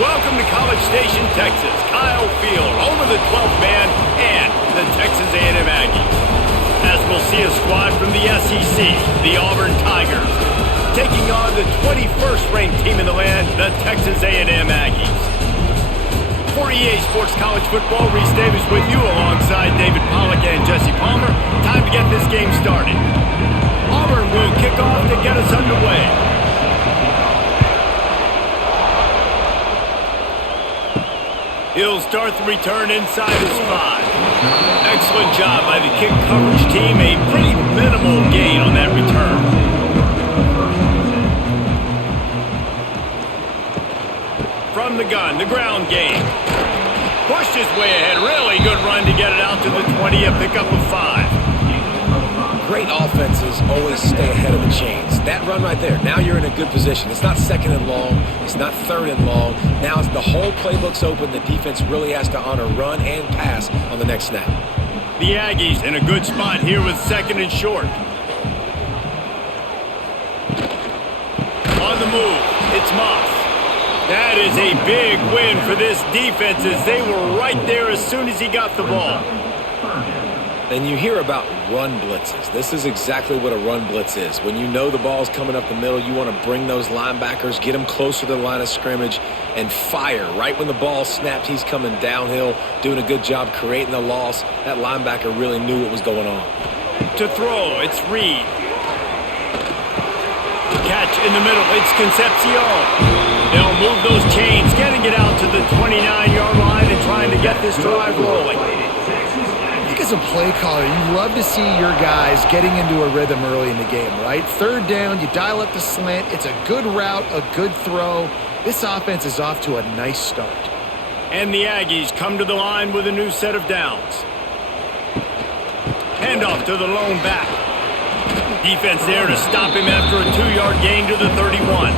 Welcome to College Station, Texas. Kyle Field, home of the 12th man and the Texas A&M Aggies. As we'll see a squad from the SEC, the Auburn Tigers, taking on the 21st ranked team in the land, the Texas A&M Aggies. For EA Sports College Football, Reese Davis with you alongside David Pollack and Jesse Palmer. Time to get this game started. Auburn will kick off to get us underway. He'll start the return inside his 5. Excellent job by the kick coverage team. A pretty minimal gain on that return. From the gun, the ground game. Pushed his way ahead. Really good run to get it out to the 20, a pickup of 5. Great offenses always stay ahead of the chains. That run right there, now you're in a good position. It's not second and long. It's not third and long. Now the whole playbook's open. The defense really has to honor run and pass on the next snap. The Aggies in a good spot here with second and short. On the move, it's Moss. That is a big win for this defense as they were right there as soon as he got the ball. And you hear about run blitzes. This is exactly what a run blitz is. When you know the ball's coming up the middle, you want to bring those linebackers, get them closer to the line of scrimmage, and fire. Right when the ball snapped, he's coming downhill, doing a good job creating the loss. That linebacker really knew what was going on. To throw, it's Reed. Catch in the middle, it's Concepcion. They'll move those chains, getting it out to the 29-yard line and trying to get this drive rolling. I think as a play caller, you love to see your guys getting into a rhythm early in the game, right? Third down, you dial up the slant. It's a good route, a good throw. This offense is off to a nice start. And the Aggies come to the line with a new set of downs. Handoff to the lone back. Defense there to stop him after a 2-yard gain to the 31.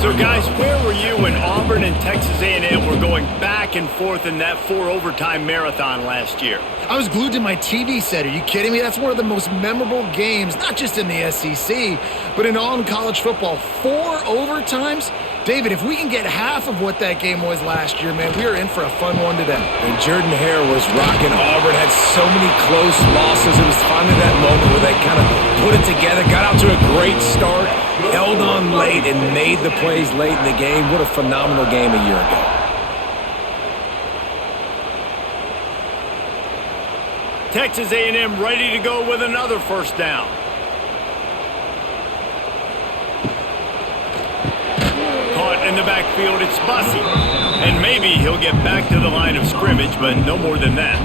So, guys, where were you when Auburn and Texas A&M were going back and forth in that 4-overtime marathon last year? I was glued to my TV set. Are you kidding me? That's one of the most memorable games, not just in the SEC, but in all in college football. 4 overtimes? David, if we can get half of what that game was last year, man, we are in for a fun one today. And Jordan Hare was rocking Auburn, had so many close losses. It was finally that moment where they kind of put it together, got out to a great start, held on late, and made the plays late in the game. What a phenomenal game a year ago. Texas A&M ready to go with another first down. Caught in the backfield, it's Bussey. And maybe he'll get back to the line of scrimmage, but no more than that.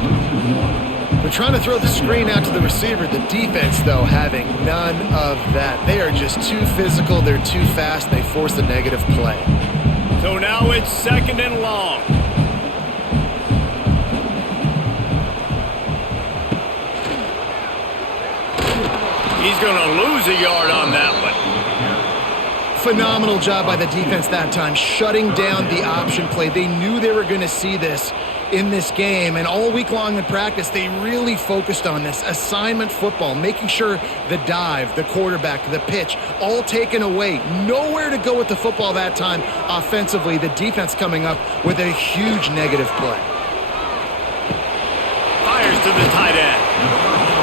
They're trying to throw the screen out to the receiver. The defense, though, having none of that. They are just too physical. They're too fast. They force a negative play. So now it's second and long. He's going to lose a yard on that one. Phenomenal job by the defense that time, shutting down the option play. They knew they were going to see this in this game, and all week long in practice, they really focused on this assignment football, making sure the dive, the quarterback, the pitch, all taken away. Nowhere to go with the football that time offensively. The defense coming up with a huge negative play. Fires to the tight end.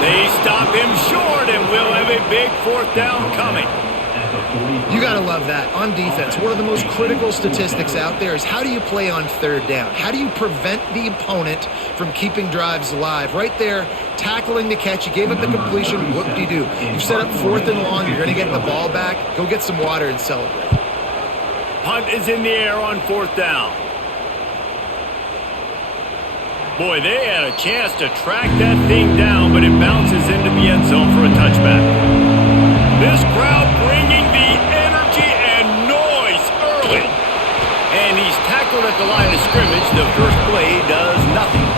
They stop him short, and we'll have a big fourth down coming. You got to love that. On defense, one of the most critical statistics out there is how do you play on third down? How do you prevent the opponent from keeping drives alive? Right there, tackling the catch. You gave up the completion. Whoop-de-doo. You set up fourth and long. You're going to get the ball back. Go get some water and celebrate. Punt is in the air on fourth down. Boy, they had a chance to track that thing down, but it bounces into the end zone for a touchback. This crowd bringing the energy and noise early. And he's tackled at the line of scrimmage. The first play does nothing.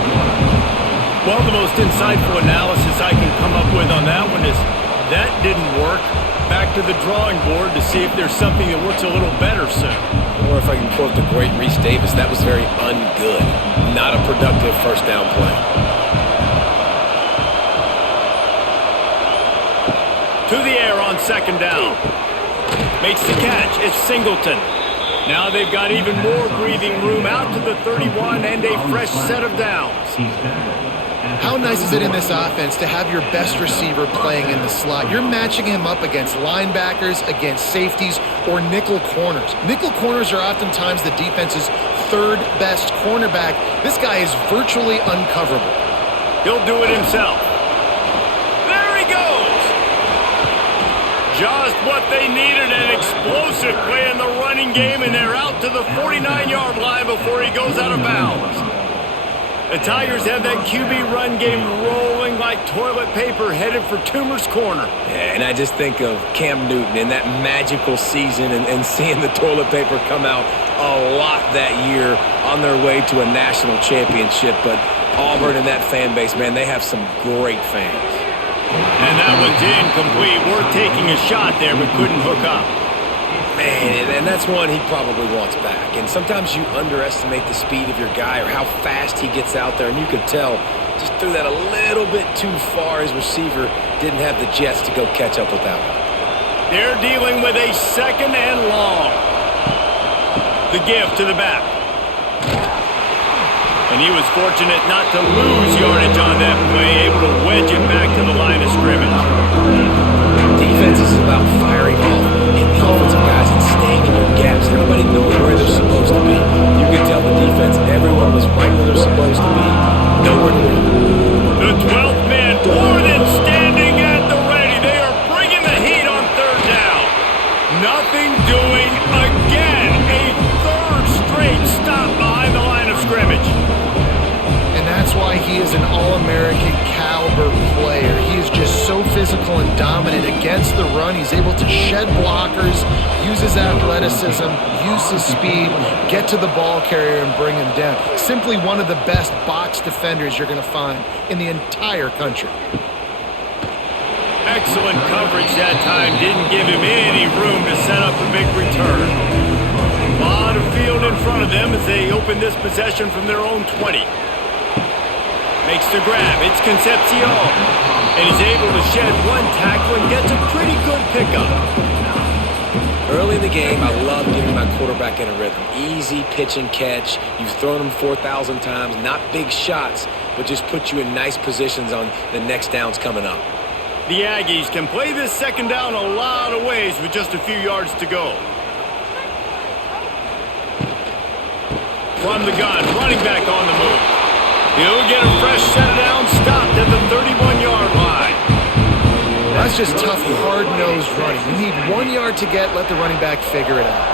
Well, the most insightful analysis I can come up with on that one is that didn't work. Back to the drawing board to see if there's something that works a little better soon. Or if I can quote the great Reese Davis, that was very ungood. Not a productive first down play. To the air on second down. Makes the catch. It's Singleton. Now they've got even more breathing room out to the 31 and a fresh set of downs. How nice is it in this offense to have your best receiver playing in the slot? You're matching him up against linebackers, against safeties, or nickel corners. Nickel corners are oftentimes the defense's third best cornerback. This guy is virtually uncoverable. He'll do it himself. There he goes! Just what they needed, an explosive play in the running game, and they're out to the 49-yard line before he goes out of bounds. The Tigers have that QB run game rolling like toilet paper headed for Toomer's corner. Yeah, and I just think of Cam Newton in that magical season and seeing the toilet paper come out a lot that year on their way to a national championship. But Auburn and that fan base, man, they have some great fans. And that one's incomplete. Worth taking a shot there, but couldn't hook up. Man, and that's one he probably wants back. And sometimes you underestimate the speed of your guy or how fast he gets out there. And you could tell just threw that a little bit too far. His receiver didn't have the jets to go catch up with that one. They're dealing with a second and long. The give to the back. And he was fortunate not to lose yardage on that play, able to wedge it back to the line of scrimmage. Defense is about firing off, hitting the offensive guys, and staying in your gaps. Everybody knowing where they're supposed to be. You can tell the defense, everyone was right where they're supposed to be. Nowhere to go. The 12th man more than standing at the ready. They are bringing the heat on third down. Nothing doing again. A third straight stop behind the line of scrimmage. And that's why he is an All-American caliber player. He is just so physical and dominant against the run. He's able to shed blockers, use his athleticism, use his speed, get to the ball carrier and bring him down. Simply one of the best box defenders you're going to find in the entire country. Excellent coverage that time. Didn't give him any room to set up a big return. A lot of field in front of them as they open this possession from their own 20. Makes the grab. It's Concepcion. And he's able to shed one tackle and gets a pretty good pickup. Early in the game, I love getting my quarterback in a rhythm. Easy pitch and catch. You've thrown him 4,000 times. Not big shots, but just put you in nice positions on the next downs coming up. The Aggies can play this second down a lot of ways with just a few yards to go. From the gun, running back on the move. He'll get a fresh set of downs, stopped at the 31-yard line. That's just tough, hard-nosed running. You need 1 yard to get, let the running back figure it out.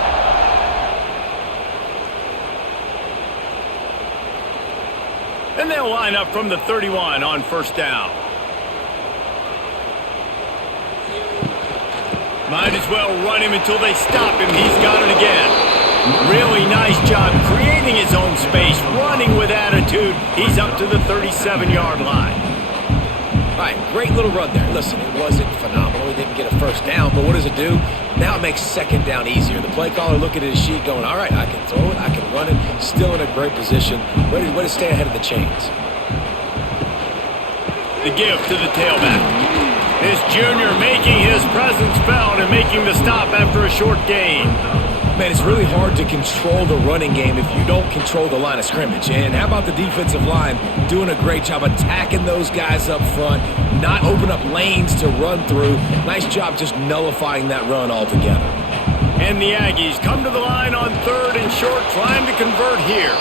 And they'll line up from the 31 on first down. Might as well run him until they stop him. He's got it again. Really nice job creating his own space, running with attitude. He's up to the 37-yard line. All right, great little run there. Listen, it wasn't phenomenal. He didn't get a first down, but what does it do? Now it makes second down easier. The play caller looking at his sheet going, all right, I can throw it, I can run it, still in a great position, ready to stay ahead of the chains. The give to the tailback. This junior making his presence felt and making the stop after a short gain. Man, it's really hard to control the running game if you don't control the line of scrimmage. And how about the defensive line doing a great job attacking those guys up front, not open up lanes to run through. Nice job just nullifying that run altogether. And the Aggies come to the line on third and short, trying to convert here.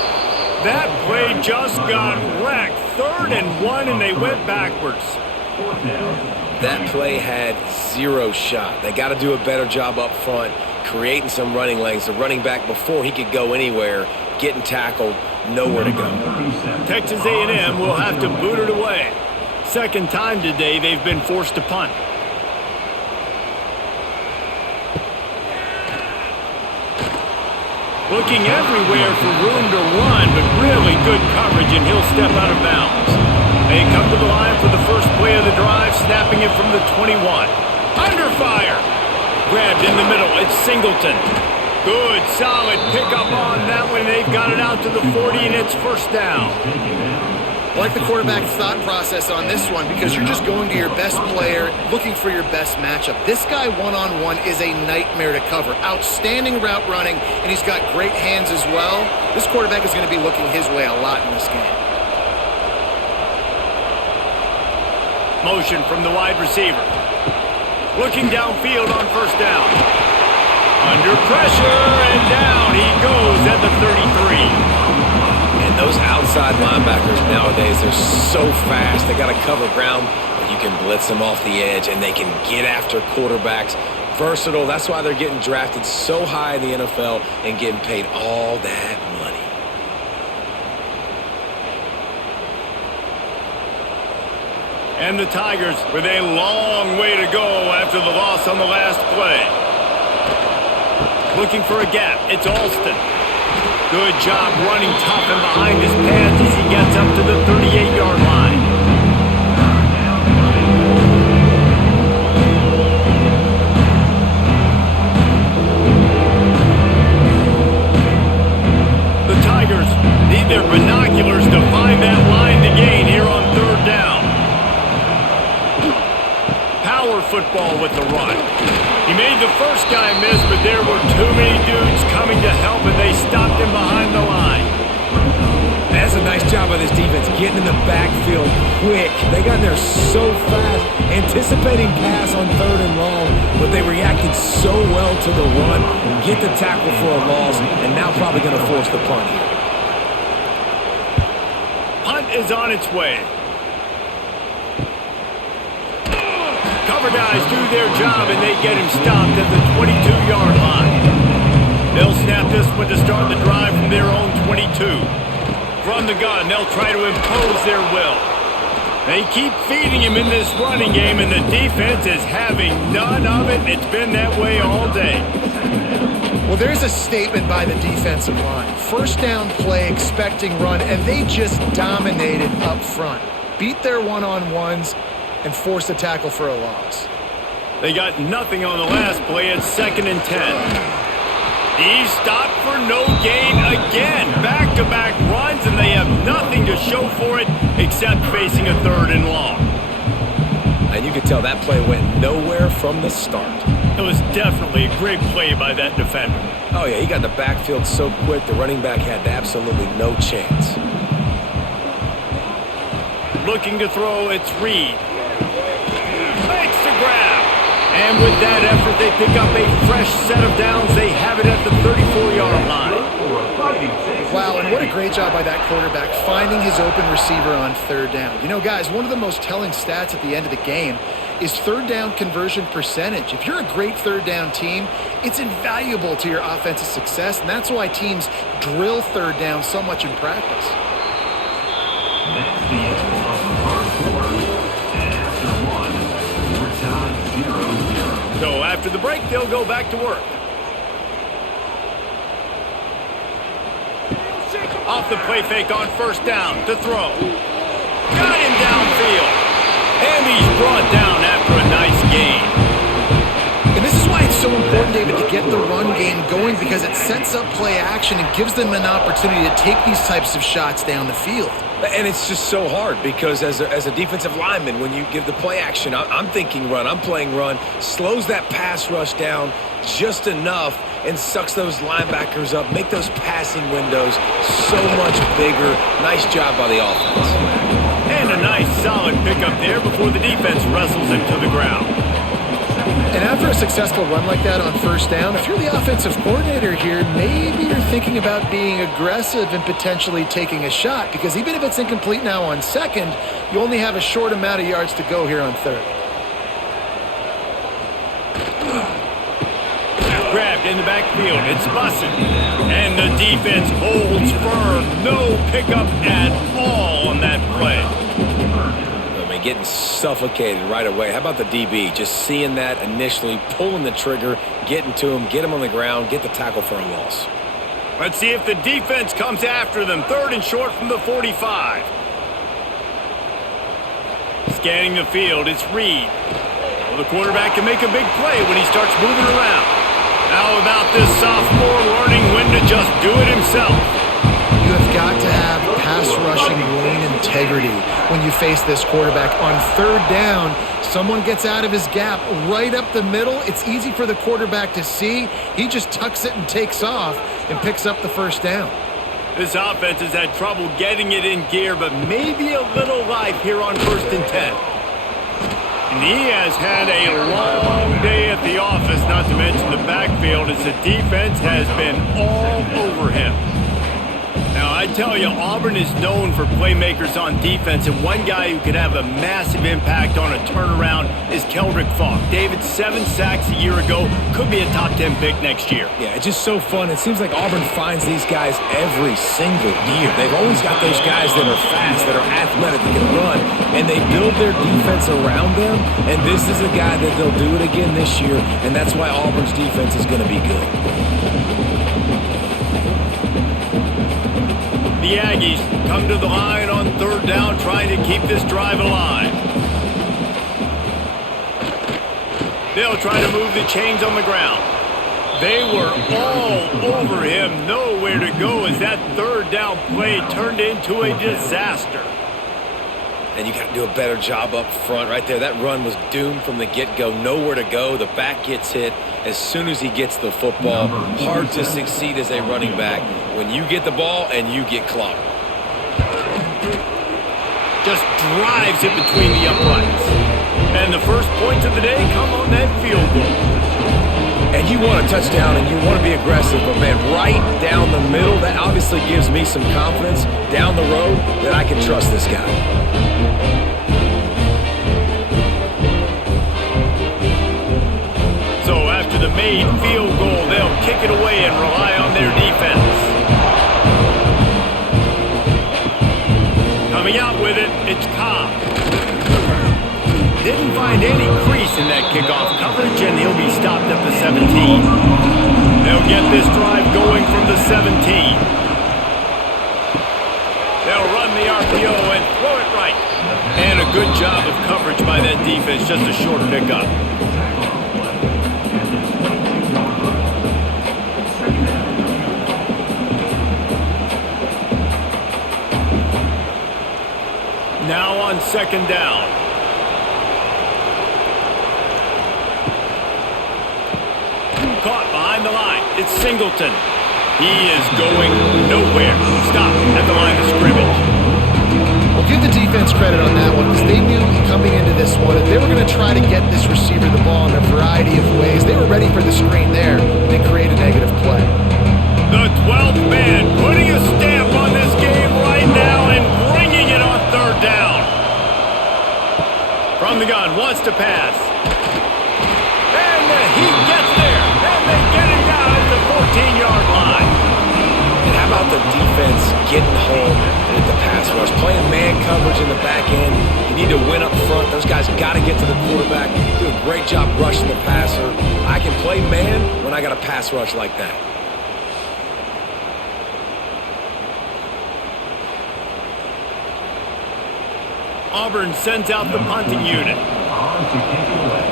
That play just got wrecked. 3rd and 1, and they went backwards. That play had zero shot. They got to do a better job up front, creating some running lanes. The running back, before he could go anywhere, getting tackled, nowhere to go. Texas A&M will have to boot it away. Second time today they've been forced to punt. Looking everywhere for room to run, but really good coverage, and he'll step out of bounds. They come to the line for the first play of the drive, snapping it from the 21. Under fire! Grabbed in the middle, it's Singleton. Good, solid pickup on that one. They've got it out to the 40, and it's first down. I like the quarterback's thought process on this one because you're just going to your best player, looking for your best matchup. This guy one-on-one is a nightmare to cover. Outstanding route running, and he's got great hands as well. This quarterback is going to be looking his way a lot in this game. Motion from the wide receiver. Looking downfield on first down. Under pressure, and down he goes at the 33. And those outside linebackers nowadays, they're so fast. They got to cover ground, but you can blitz them off the edge, and they can get after quarterbacks. Versatile. That's why they're getting drafted so high in the NFL and getting paid all that money. And the Tigers with a long way to go after the loss on the last play. Looking for a gap. It's Alston. Good job running tough and behind his pads as he gets up to the 38-yard line. The Tigers need their binoculars to find that line to gain here on third down. Power football with the run. He made the first guy miss, but there were too many dudes coming to help, and they stopped him behind the line. That's a nice job by this defense, getting in the backfield quick. They got there so fast, anticipating pass on third and long, but they reacted so well to the run, get the tackle for a loss, and now probably going to force the punt here. Punt is on its way. Cover guys do their job, and they get him stopped at the 22-yard line. They'll snap this one to start the drive from their own 22. From the gun, they'll try to impose their will. They keep feeding him in this running game, and the defense is having none of it. It's been that way all day. Well, there's a statement by the defensive line. First down play, expecting run, and they just dominated up front. Beat their one-on-ones and force a tackle for a loss. They got nothing on the last play at 2nd and 10. He's stopped for no gain again. Back-to-back runs, and they have nothing to show for it except facing a 3rd and long. And you can tell that play went nowhere from the start. It was definitely a great play by that defender. Oh, yeah, he got the backfield so quick, the running back had absolutely no chance. Looking to throw, it's Reed. Makes the grab. And with that effort, they pick up a fresh set of downs. They have it at the 34-yard line. Wow, and what a great job by that quarterback finding his open receiver on third down. You know, guys, one of the most telling stats at the end of the game is third down conversion percentage. If you're a great third down team, it's invaluable to your offensive success, and that's why teams drill third down so much in practice. That's the end of the first quarter. And after one, we're tied 0-0. So after the break, they'll go back to work. Off the play fake on first down to throw. Got him downfield. And he's brought down after a nice gain. And this is why it's so important, David, to get the run game going, because it sets up play action and gives them an opportunity to take these types of shots down the field. And it's just so hard because as a defensive lineman, when you give the play action, I'm thinking run, I'm playing run, slows that pass rush down just enough and sucks those linebackers up, make those passing windows so much bigger. Nice job by the offense. And a nice solid pickup there before the defense wrestles him to the ground. And after a successful run like that on first down, if you're the offensive coordinator here, maybe you're thinking about being aggressive and potentially taking a shot, because even if it's incomplete now on second, you only have a short amount of yards to go here on third. Grabbed in the backfield, it's Bussin. And the defense holds firm. No pickup at all on that play. Getting suffocated right away. How about the DB? Just seeing that initially, pulling the trigger, getting to him, get him on the ground, get the tackle for a loss. Let's see if the defense comes after them. 3rd and short from the 45. Scanning the field, it's Reed. Well, the quarterback can make a big play when he starts moving around. How about this sophomore learning when to just do it himself? You have got to have pass rushing lane integrity when you face this quarterback. On third down, someone gets out of his gap right up the middle. It's easy for the quarterback to see. He just tucks it and takes off and picks up the first down. This offense has had trouble getting it in gear, but maybe a little life here on 1st and 10. And he has had a long day at the office, not to mention the backfield, as the defense has been all over him. Now, I tell you, Auburn is known for playmakers on defense, and one guy who could have a massive impact on a turnaround is Keldrick Falk. David, 7 sacks a year ago, could be a top 10 pick next year. Yeah, it's just so fun. It seems like Auburn finds these guys every single year. They've always got those guys that are fast, that are athletic, that can run, and they build their defense around them, and this is a guy that they'll do it again this year, and that's why Auburn's defense is going to be good. The Aggies come to the line on 3rd down, trying to keep this drive alive. They'll try to move the chains on the ground. They were all over him, nowhere to go as that 3rd down play turned into a disaster. And you got to do a better job up front right there. That run was doomed from the get-go, nowhere to go. The back gets hit as soon as he gets the football. Hard to succeed as a running back when you get the ball and you get clobbered. Just drives it between the uprights. And the first points of the day come on that field goal. And you want a touchdown and you want to be aggressive, but man, right down the middle, that obviously gives me some confidence down the road that I can trust this guy. So after the made field goal, they'll kick it away and rely on their defense. Coming out with it, it's Cobb. Didn't find any crease in that kickoff coverage, and he'll be stopped at the 17. They'll get this drive going from the 17. They'll run the RPO and throw it right. And a good job of coverage by that defense, just a short pickup. Now on 2nd down. Caught behind the line. It's Singleton. He is going nowhere. Stop at the line of scrimmage. Well, give the defense credit on that one because they knew coming into this one that they were going to try to get this receiver the ball in a variety of ways. They were ready for the screen there and they create a negative play. The 12th man putting a stamp on this game right now and bringing it on 3rd down. From the gun, wants to pass. And he gets there. And they get it down at the 14-yard line. And how about the defense getting home with the pass rush? Playing man coverage in the back end. You need to win up front. Those guys got to get to the quarterback. Do a great job rushing the passer. I can play man when I got a pass rush like that. Auburn sends out the punting unit. On to kick it away.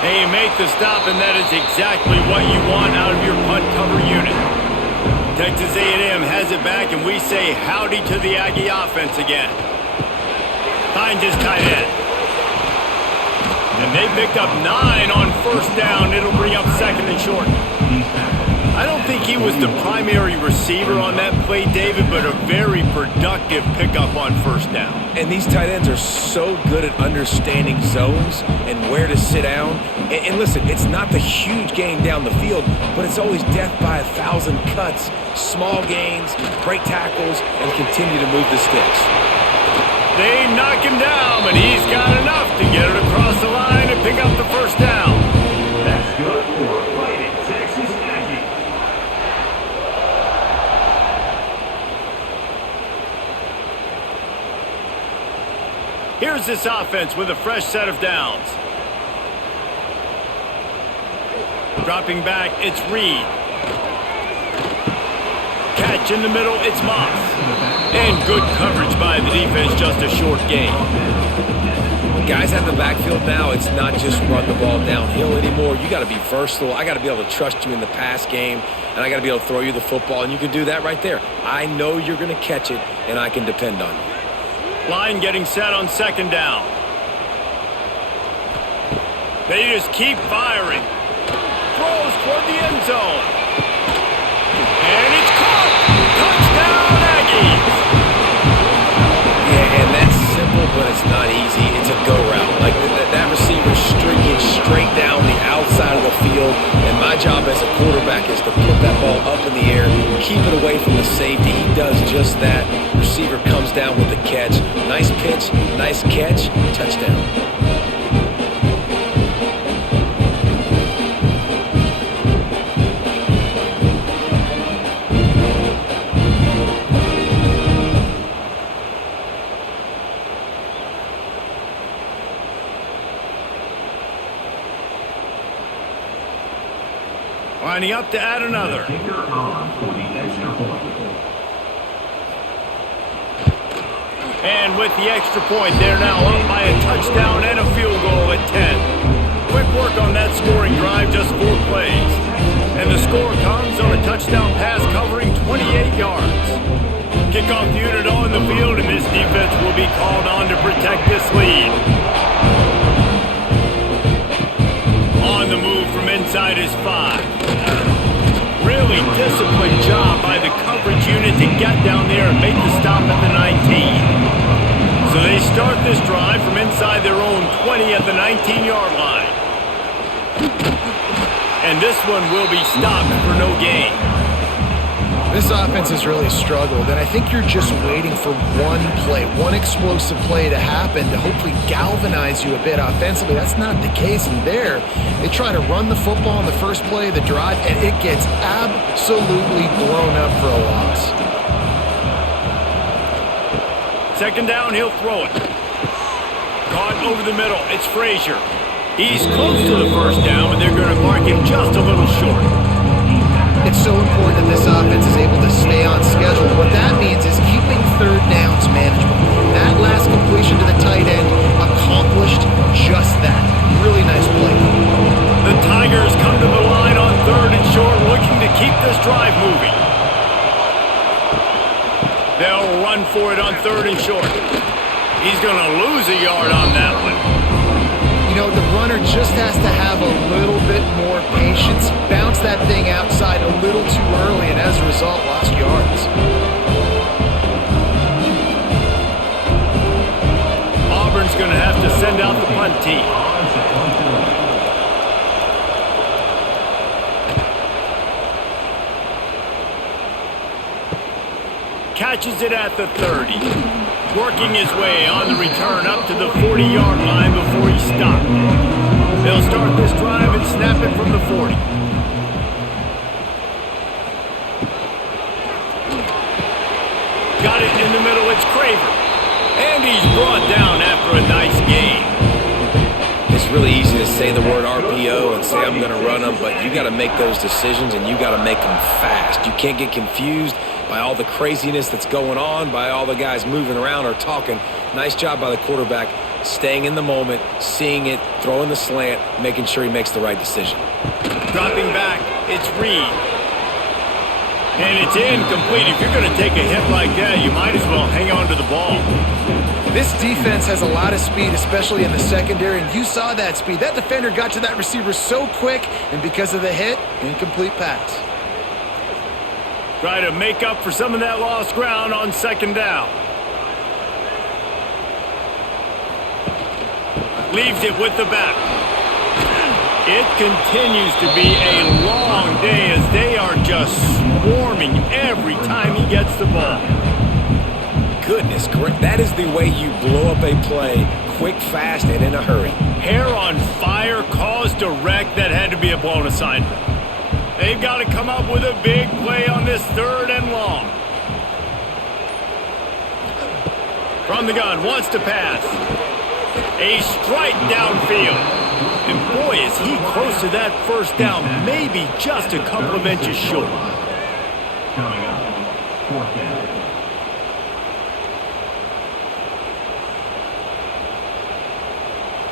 Hey, you make the stop, and that is exactly what you want out of your punt cover unit. Texas A&M has it back, and we say howdy to the Aggie offense again. Finds his tight end. And they picked up 9 on 1st down. It'll bring up 2nd and short. I don't think he was the primary receiver on that play, David, but a very productive pickup on 1st down. And these tight ends are so good at understanding zones and where to sit down. And listen, it's not the huge gain down the field, but it's always death by 1,000 cuts, small gains, break tackles, and continue to move the sticks. They knock him down, but he's got enough to get it across the line and pick up the 1st down. That's good for Fighting Texas Aggies. Here's this offense with a fresh set of downs. Dropping back, it's Reed. Catch in the middle, it's Moss. And good coverage by the defense, just a short gain. Guys out in the backfield now, it's not just run the ball downhill anymore. You got to be versatile. I got to be able to trust you in the pass game, and I got to be able to throw you the football, and you can do that right there. I know you're going to catch it, and I can depend on you. Line getting set on second down. They just keep firing. Throws toward the end zone. And it's caught. Touchdown, Aggies. Yeah, and that's simple, but it's not easy. It's a go route. Like that receiver's streaking straight down the outside of the field, and my job as a quarterback is to put that ball up in the air, keep it away from the safety. He does just that. Receiver comes down with the catch. Nice pitch, nice catch, touchdown. Lining up to add another. Kicker on for the extra point. And with the extra point, they're now up by a touchdown and a field goal at 10. Quick work on that scoring drive, just 4 plays. And the score comes on a touchdown pass covering 28 yards. Kickoff unit on the field, and this defense will be called on to protect this lead. On the move from inside his 5. Really disciplined job by the coverage unit to get down there and make the stop at the 19. So they start this drive from inside their own 20 at the 19-yard line. And this one will be stopped for no gain. This offense has really struggled, and I think you're just waiting for one play, one explosive play to happen to hopefully galvanize you a bit offensively. That's not the case in there. They try to run the football in the first play of the drive, and it gets absolutely blown up for a loss. Second down, he'll throw it. Caught over the middle. It's Frazier. He's close to the first down, but they're going to mark him just a little short. It's so important that this offense is able to stay on schedule. What that means is keeping third downs manageable. That last completion to the tight end accomplished just that. Really nice play. The Tigers come to the line on third and short, looking to keep this drive moving. They'll run for it on third and short. He's going to lose a yard on that one. You know, the runner just has to have a little bit more patience, bounce that thing outside a little too early, and as a result, lost yards. Auburn's going to have to send out the punt team. Catches it at the 30. Working his way on the return up to the 40-yard line before he stopped. They'll start this drive and snap it from the 40. Got it in the middle, it's Craver. And he's brought down after a nice gain. It's really easy to say the word RPO and say I'm going to run them, but you got to make those decisions and you got to make them fast. You can't get confused by all the craziness that's going on, by all the guys moving around or talking. Nice job by the quarterback, staying in the moment, seeing it, throwing the slant, making sure he makes the right decision. Dropping back, it's Reed. And it's incomplete. If you're going to take a hit like that, you might as well hang on to the ball. This defense has a lot of speed, especially in the secondary, and you saw that speed. That defender got to that receiver so quick, and because of the hit, incomplete pass. Try to make up for some of that lost ground on second down. Leaves it with the back. It continues to be a long day as they are just swarming every time he gets the ball. Goodness, great. That is the way you blow up a play, quick, fast, and in a hurry. Hair on fire, caused a wreck that had to be a blown assignment. They've got to come up with a big play on this third and long. From the gun, wants to pass. A strike downfield. And boy, is he close to that first down, maybe just a couple of inches short. Coming up, fourth down.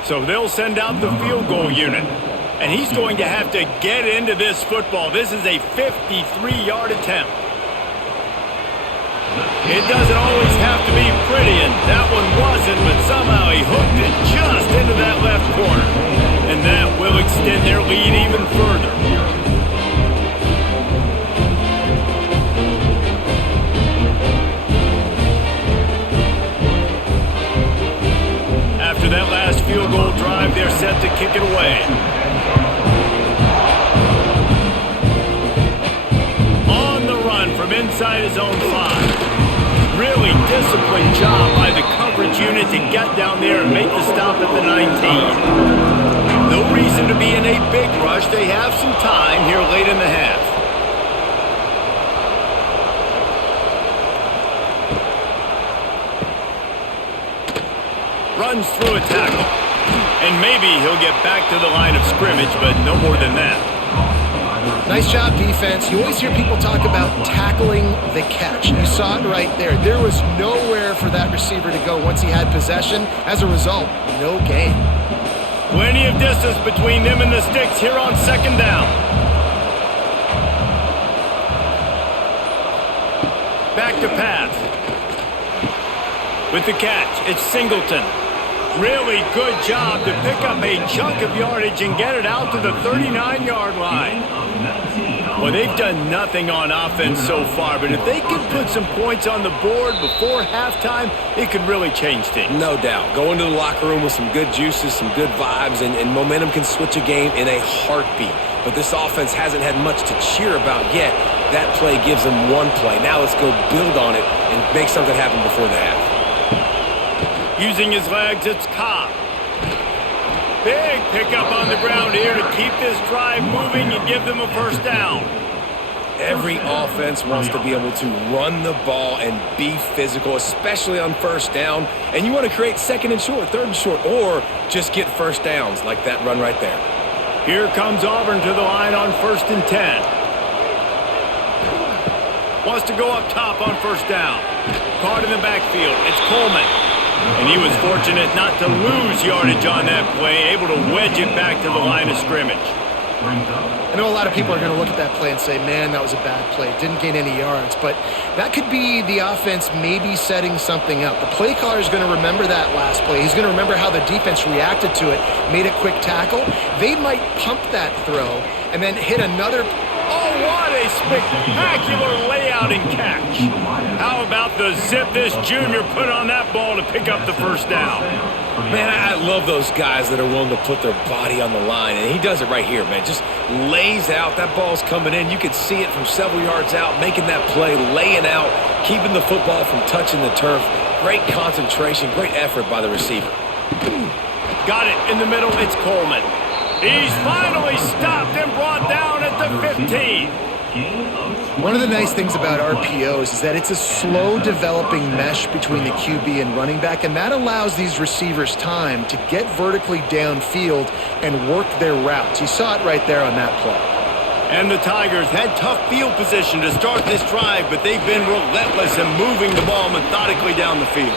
So they'll send out the field goal unit. And he's going to have to get into this football. This is a 53-yard attempt. It doesn't always have to be pretty, and that one wasn't, but somehow he hooked it just into that left corner. And that will extend their lead even further. After that last field goal drive, they're set to kick it away. On the run from inside his own 5. Really disciplined job by the coverage unit to get down there and make the stop at the 19. No reason to be in a big rush. They have some time here late in the half. Runs through a tackle. And maybe he'll get back to the line of scrimmage, but no more than that. Nice job, defense. You always hear people talk about tackling the catch. You saw it right there. There was nowhere for that receiver to go once he had possession. As a result, no gain. Plenty of distance between them and the sticks here on second down. Back to pass. With the catch, it's Singleton. Really good job to pick up a chunk of yardage and get it out to the 39-yard line. Well, they've done nothing on offense so far, but if they can put some points on the board before halftime, it could really change things. No doubt. Go into the locker room with some good juices, some good vibes, and momentum can switch a game in a heartbeat. But this offense hasn't had much to cheer about yet. That play gives them one play. Now let's go build on it and make something happen before the half. Using his legs, it's Cobb. Big pickup on the ground here to keep this drive moving and give them a first down. Every offense wants to be able to run the ball and be physical, especially on first down. And you want to create second and short, third and short, or just get first downs like that run right there. Here comes Auburn to the line on 1st and 10. Wants to go up top on first down. Caught in the backfield. It's Coleman. And he was fortunate not to lose yardage on that play, able to wedge it back to the line of scrimmage. I know a lot of people are going to look at that play and say, man, that was a bad play. Didn't gain any yards. But that could be the offense maybe setting something up. The play caller is going to remember that last play. He's going to remember how the defense reacted to it, made a quick tackle. They might pump that throw and then hit another. Oh, what a spectacular layout and catch. How about the zip this junior put on that ball to pick up the first down? Man, I love those guys that are willing to put their body on the line, and he does it right here, man. Just lays out. That ball's coming in. You can see it from several yards out, making that play, laying out, keeping the football from touching the turf. Great concentration, great effort by the receiver. Got it in the middle. It's Coleman. He's finally stopped and brought down at the 15. One of the nice things about RPOs is that it's a slow developing mesh between the QB and running back, and that allows these receivers time to get vertically downfield and work their routes. You saw it right there on that play. And the Tigers had tough field position to start this drive, but they've been relentless in moving the ball methodically down the field.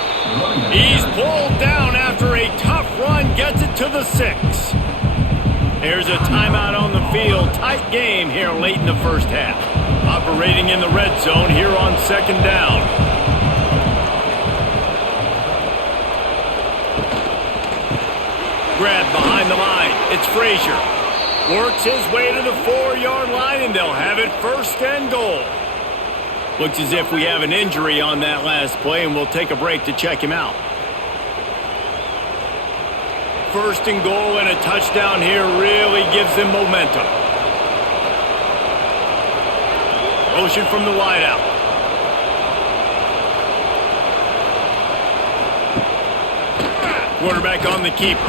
He's pulled down after a tough run, gets it to the 6. There's a timeout on the field. Tight game here late in the first half. Operating in the red zone here on second down. Grab behind the line. It's Frazier. Works his way to the 4-yard line, and they'll have it first and goal. Looks as if we have an injury on that last play, and we'll take a break to check him out. First and goal and a touchdown here really gives them momentum. Motion from the wideout. Quarterback on the keeper.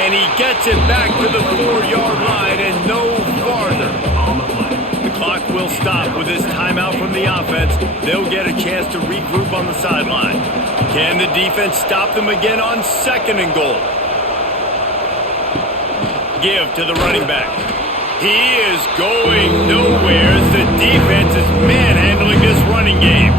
And he gets it back to the 4-yard line and no farther. The clock will stop with this timeout from the offense. They'll get a chance to regroup on the sideline. Can the defense stop them again on second and goal? Give to the running back. He is going nowhere as the defense is manhandling this running game.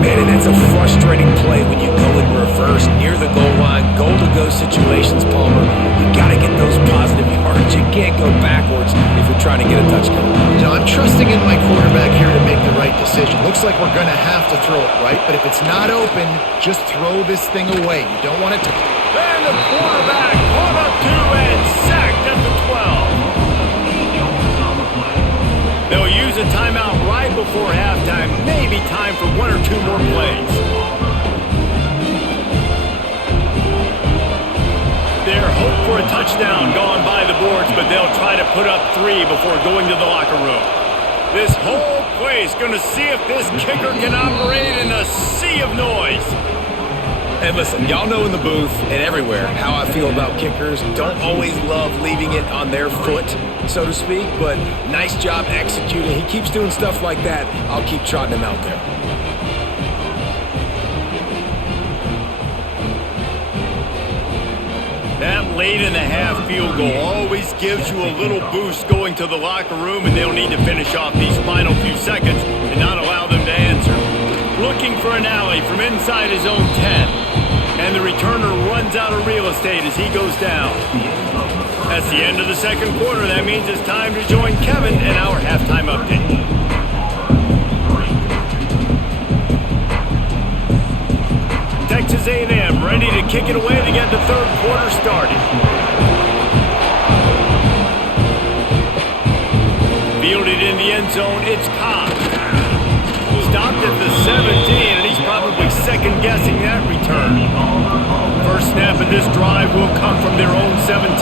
Man, and it's a frustrating play when you go in reverse near the goal line, goal-to-go situations, Palmer. You got to get those positive yards. You can't go backwards if you're trying to get a touchdown. You know, I'm trusting in my quarterback here to make the right decision. Looks like we're going to have to throw it, right? But if it's not open, just throw this thing away. You don't want it to... And the quarterback caught up to and sacked at the 12. They'll use a timeout right before halftime. Maybe time for one or two more plays. Their hope for a touchdown gone by the boards, but they'll try to put up 3 before going to the locker room. This whole place going to see if this kicker can operate in a sea of noise. And listen, y'all know in the booth and everywhere how I feel about kickers. Don't always love leaving it on their foot, so to speak, but nice job executing. He keeps doing stuff like that. I'll keep trotting him out there. That late in the half field goal always gives you a little boost going to the locker room, and they'll need to finish off these final few seconds and not allow them to answer. Looking for an alley from inside his own 10. And the returner runs out of real estate as he goes down. That's the end of the second quarter. That means it's time to join Kevin in our halftime update. Texas A&M ready to kick it away to get the third quarter started. Fielded in the end zone, it's Cobb. Stopped at the 17, and he's probably second-guessing that return. First snap of this drive will come from their own 17.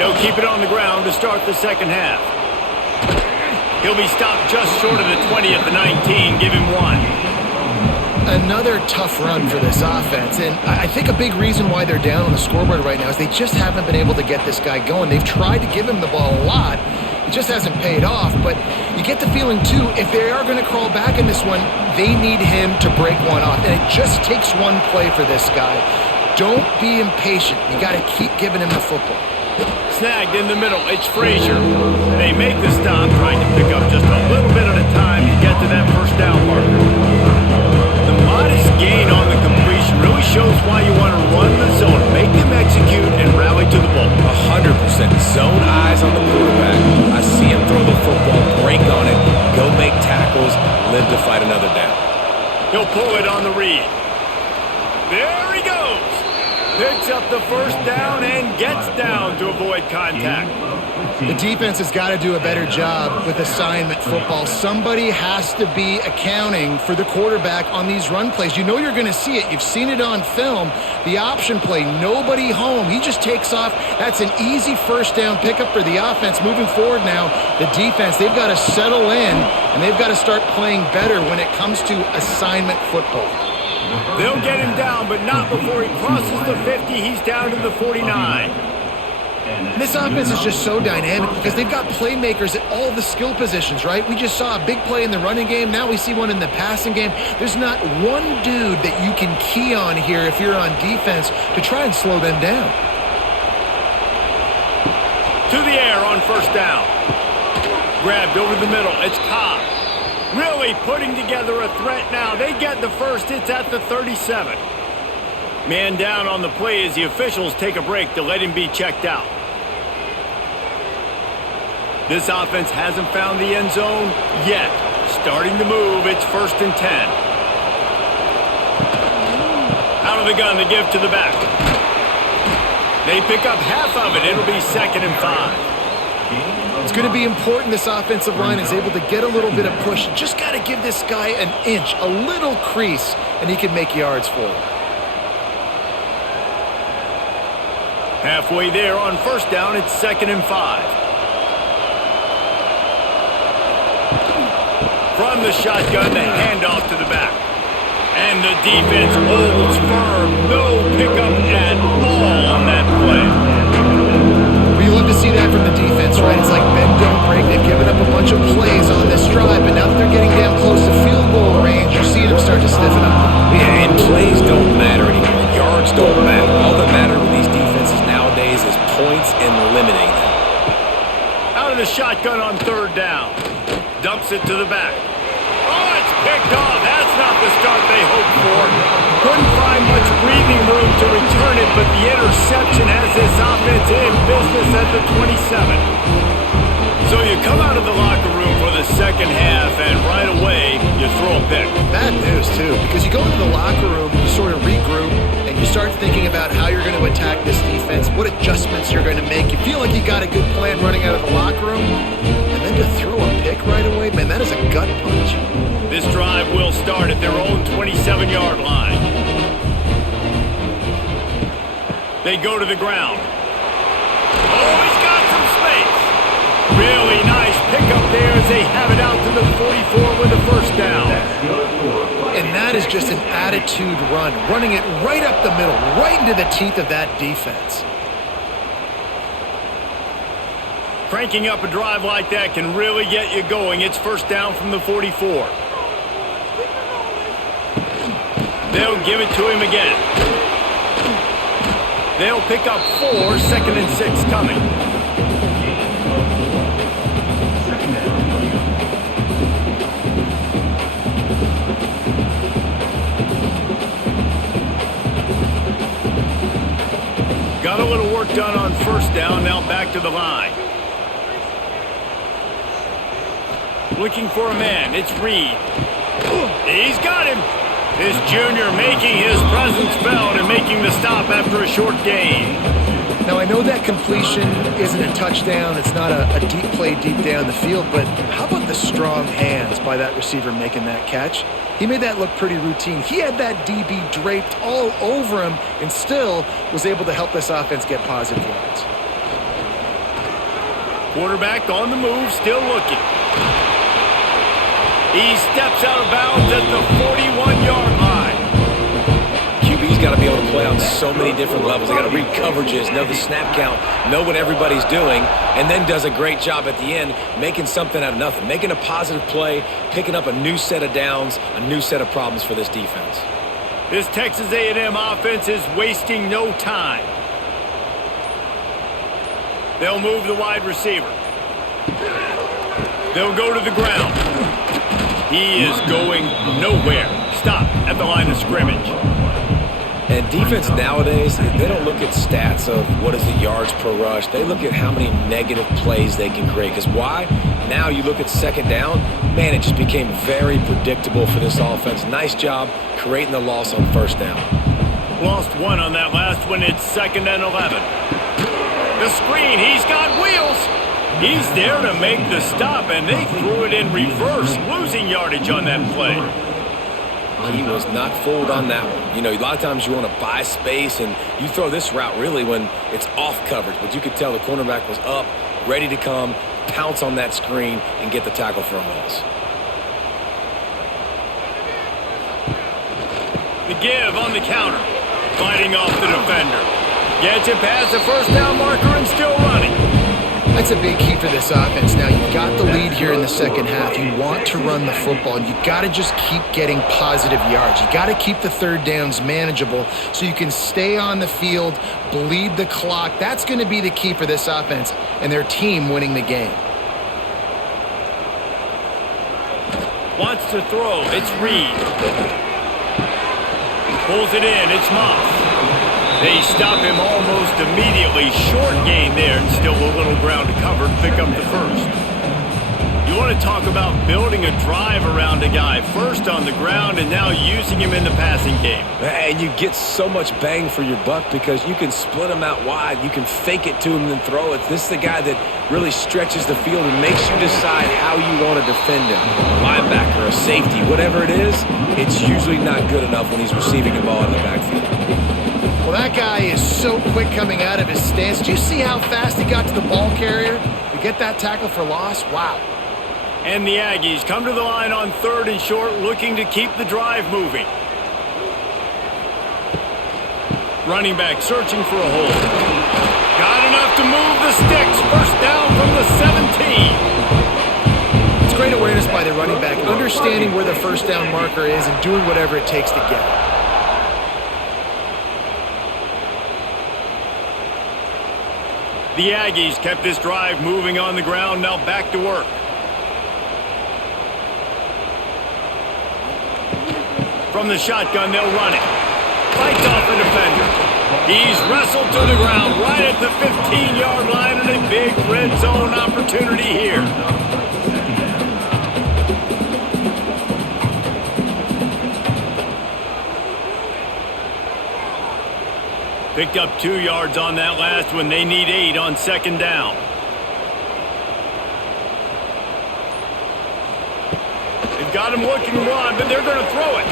They'll keep it on the ground to start the second half. He'll be stopped just short of the 20 at the 19. Give him 1. Another tough run for this offense, and I think a big reason why they're down on the scoreboard right now is they just haven't been able to get this guy going. They've tried to give him the ball a lot. It just hasn't paid off, but you get the feeling, too, if they are going to crawl back in this one, they need him to break one off, and it just takes one play for this guy. Don't be impatient. You got to keep giving him the football. Snagged in the middle, it's Frazier. They make the stop, trying to pick up just a little bit at a time to get to that first down marker. The modest gain on the completion really shows why you want to run the zone, make them execute, and rally to the ball. 100% zone eyes on the quarterback. I see him throw the football, break on it, go make tackles, live to fight another down. He'll pull it on the read. There he goes. Picks up the first down and gets down to avoid contact. The defense has got to do a better job with assignment football. Somebody has to be accounting for the quarterback on these run plays. You know you're going to see it. You've seen it on film. The option play, nobody home. He just takes off. That's an easy first down pickup for the offense. Moving forward now, the defense, they've got to settle in, and they've got to start playing better when it comes to assignment football. They'll get him down, but not before he crosses the 50. He's down to the 49. This offense is just so dynamic because they've got playmakers at all the skill positions, right? We just saw a big play in the running game. Now we see one in the passing game. There's not one dude that you can key on here if you're on defense to try and slow them down. To the air on first down. Grabbed over the middle. It's Cobb. Really putting together a threat now. They get the first. It's at the 37. Man down on the play as the officials take a break to let him be checked out. This offense hasn't found the end zone yet. Starting to move. It's 1st and 10. Out of the gun to give to the back. They pick up half of it. It'll be 2nd and 5. It's going to be important this offensive line is able to get a little bit of push. Just got to give this guy an inch, a little crease, and he can make yards for it. Halfway there on first down, it's 2nd and 5. From the shotgun, the handoff to the back. And the defense holds firm. No pickup at all on that play. Well, you love to see that from the defense, right? It's like bend, don't break. They've given up a bunch of plays on this drive, but now that they're getting down close to field goal range, you're seeing them start to stiffen up. Yeah, and plays don't matter anymore. Yards don't matter. All that matters with these defenses nowadays is points and limiting them. Out of the shotgun on 3rd down. Dumps it to the back. Oh, it's picked off. That's not the start they hoped for. Couldn't find much breathing room to return it, but the interception has this offense in business at the 27. So you come out of the locker room for the second half, and right away, you throw a pick. Bad news, too, because you go into the locker room, you sort of regroup, and you start thinking about how you're going to attack this defense, what adjustments you're going to make. You feel like you got a good plan running out of the locker room, and then to throw a pick right away, man, that is a gut punch. This drive will start at their own 27-yard line. They go to the ground. Oh, he's got some space. Really nice pickup there as they have it out to the 44 with a first down. And that is just an attitude run, running it right up the middle, right into the teeth of that defense. Cranking up a drive like that can really get you going. It's first down from the 44. They'll give it to him again. They'll pick up 4, 2nd and 6 coming. Got a little work done on first down, now back to the line. Looking for a man, it's Reed. He's got him. This junior making his presence felt and making the stop after a short gain. Now, I know that completion isn't a touchdown. It's not a deep play deep down the field, but how about the strong hands by that receiver making that catch? He made that look pretty routine. He had that DB draped all over him and still was able to help this offense get positive yards. Quarterback on the move, still looking. He steps out of bounds at the 41-yard line. QB's got to be able to play on so many different levels. They got to read coverages, know the snap count, know what everybody's doing, and then does a great job at the end making something out of nothing, making a positive play, picking up a new set of downs, a new set of problems for this defense. This Texas A&M offense is wasting no time. They'll move the wide receiver. They'll go to the ground. He is going nowhere. Stop at the line of scrimmage. And defense nowadays, they don't look at stats of what is the yards per rush. They look at how many negative plays they can create. Because why? Now you look at second down, man, it just became very predictable for this offense. Nice job creating the loss on first down. Lost one on that last one. It's 2nd and 11. The screen, he's got wheels. He's there to make the stop, and they threw it in reverse, losing yardage on that play. He was not fooled on that one. You know, a lot of times you want to buy space, and you throw this route really when it's off coverage. But you could tell the cornerback was up, ready to come, pounce on that screen, and get the tackle for a loss. The give on the counter, fighting off the defender. Gets it past the first down marker and still running. That's a big key for this offense. Now, you've got the lead here in the second half. You want to run the football, and you've got to just keep getting positive yards. You've got to keep the third downs manageable so you can stay on the field, bleed the clock. That's going to be the key for this offense and their team winning the game. Wants to throw. It's Reed. Pulls it in. It's Moss. They stop him almost immediately. Short gain there, and still a little ground to cover to pick up the first. You want to talk about building a drive around a guy. First on the ground and now using him in the passing game. And you get so much bang for your buck because you can split him out wide. You can fake it to him and then throw it. This is the guy that really stretches the field and makes you decide how you want to defend him. A linebacker, a safety, whatever it is, it's usually not good enough when he's receiving the ball in the backfield. Well, that guy is so quick coming out of his stance. Do you see how fast he got to the ball carrier to get that tackle for loss? Wow. And the Aggies come to the line on 3rd and short, looking to keep the drive moving. Running back searching for a hole. Got enough to move the sticks. First down from the 17. It's great awareness by the running back, understanding where the first down marker is and doing whatever it takes to get it. The Aggies kept this drive moving on the ground, now back to work. From the shotgun, they'll run it. Fights off the defender. He's wrestled to the ground right at the 15-yard line, and a big red zone opportunity here. Picked up 2 yards on that last one. They need 8 on second down. They've got him looking to run, but they're going to throw it.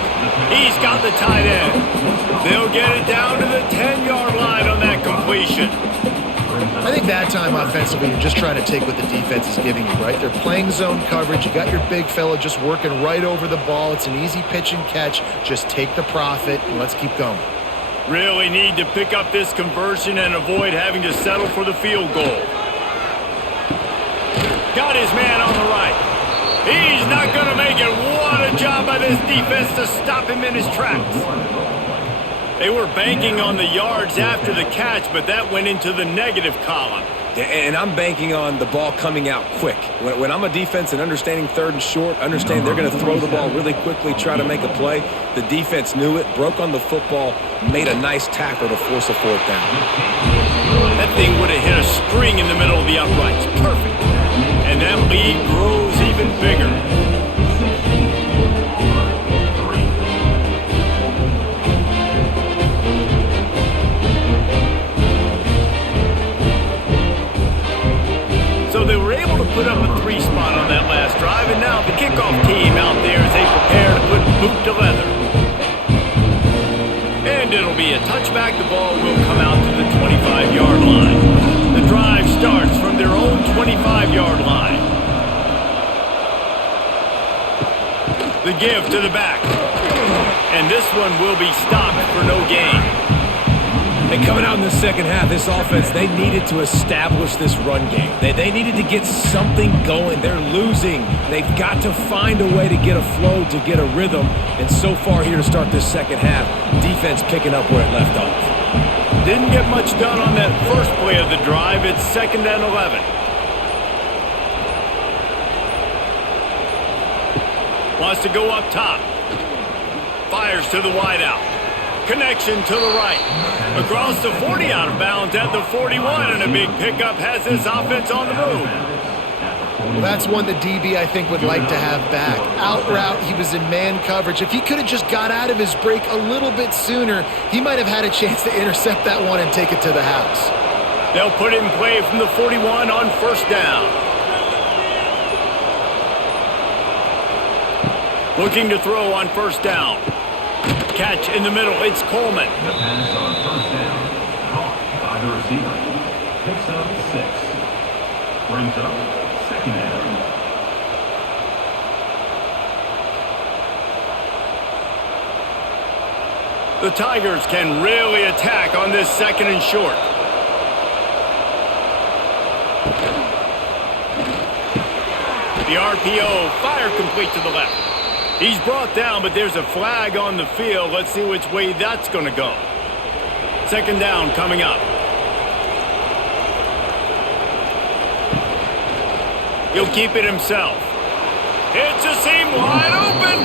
He's got the tight end. They'll get it down to the 10-yard line on that completion. I think that time offensively, you're just trying to take what the defense is giving you, right? They're playing zone coverage. You got your big fella just working right over the ball. It's an easy pitch and catch. Just take the profit and let's keep going. Really need to pick up this conversion and avoid having to settle for the field goal. Got his man on the right. He's not going to make it. What a job by this defense to stop him in his tracks. They were banking on the yards after the catch, but that went into the negative column. And I'm banking on the ball coming out quick. When I'm a defense and understanding third and short, understand they're going to throw the ball really quickly, try to make a play. The defense knew it, broke on the football, made a nice tackle to force a fourth down. That thing would have hit a string in the middle of the uprights. Perfect. And that lead grows even bigger. So they were able to put up a 3 spot on that last drive, and now the kickoff team out there as they prepare to put boot to leather. And it'll be a touchback. The ball will come out to the 25-yard line. The drive starts from their own 25-yard line. The give to the back. And this one will be stopped for no gain. And coming out in the second half, this offense, they needed to establish this run game. They needed to get something going. They're losing. They've got to find a way to get a flow, to get a rhythm. And so far here to start this second half, defense picking up where it left off. Didn't get much done on that first play of the drive. It's 2nd and 11. Wants to go up top. Fires to the wideout. Connection to the right. Across the 40, out of bounds at the 41, and a big pickup has his offense on the move. Well, that's one the DB, I think, would like to have back. Out route, he was in man coverage. If he could have just got out of his break a little bit sooner, he might have had a chance to intercept that one and take it to the house. They'll put it in play from the 41 on first down. Looking to throw on first down. Catch in the middle. It's Coleman. The pass on first down. Caught by the receiver. Picks up 6. Brings up 2nd down. The Tigers can really attack on this 2nd and short. The RPO, fire complete to the left. He's brought down, but there's a flag on the field. Let's see which way that's going to go. 2nd down coming up. He'll keep it himself. Hits a seam wide open.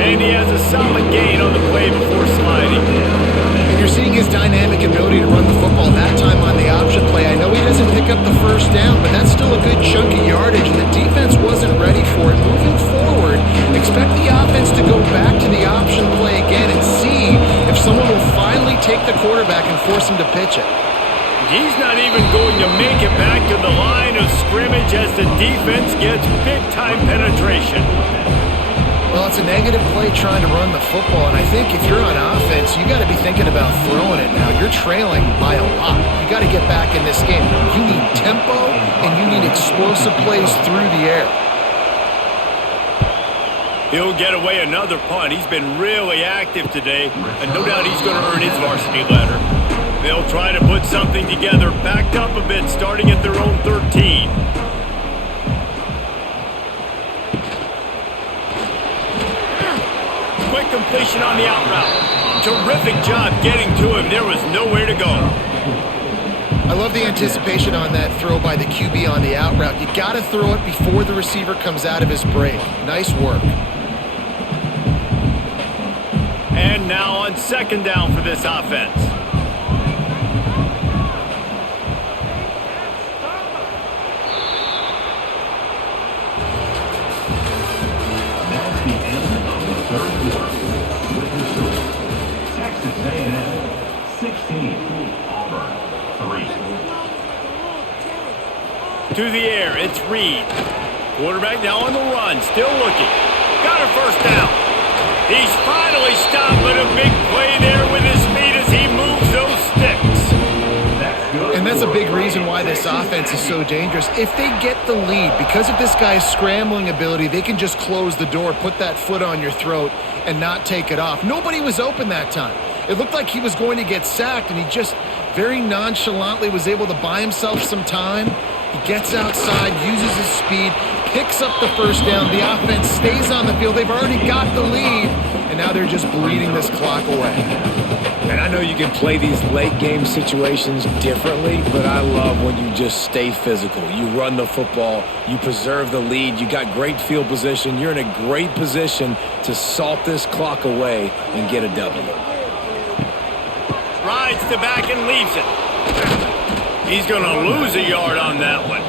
And he has a solid gain on the play before sliding. And you're seeing his dynamic ability to run the football that time on the option play. I know he doesn't pick up the first down, but that's still a good chunk of yardage, and the defense wasn't ready for it. Moving forward, expect the offense to go back to the option play again and see if someone will finally take the quarterback and force him to pitch it. He's not even going to make it back to the line of scrimmage as the defense gets big-time penetration. Well, it's a negative play trying to run the football, and I think if you're on offense, you got to be thinking about throwing it now. You're trailing by a lot. You got to get back in this game. You need tempo, and you need explosive plays through the air. He'll get away another punt. He's been really active today, and no doubt he's going to earn his varsity letter. They'll try to put something together, backed up a bit, starting at their own 13. Quick completion on the out route. Terrific job getting to him. There was nowhere to go. I love the anticipation on that throw by the QB on the out route. You got to throw it before the receiver comes out of his break. Nice work. now on second down for this offense. That's the end of the third quarter. With the score, Texas A&M 16, Auburn 3. To the air, it's Reed. Quarterback now on the run, still looking. Got a first down. He's finally stopped, but a big play there with his feet as he moves those sticks. And that's a big reason why this offense is so dangerous. If they get the lead, because of this guy's scrambling ability, they can just close the door, put that foot on your throat, and not take it off. Nobody was open that time. It looked like he was going to get sacked, and he just very nonchalantly was able to buy himself some time. He gets outside, uses his speed, picks up the first down. The offense stays on the field. They've already got the lead, and now they're just bleeding this clock away. And I know you can play these late game situations differently, but I love when you just stay physical. You run the football, you preserve the lead, you got great field position, you're in a great position to salt this clock away and get a W. Rides the back and leaves it. He's going to lose a yard on that one.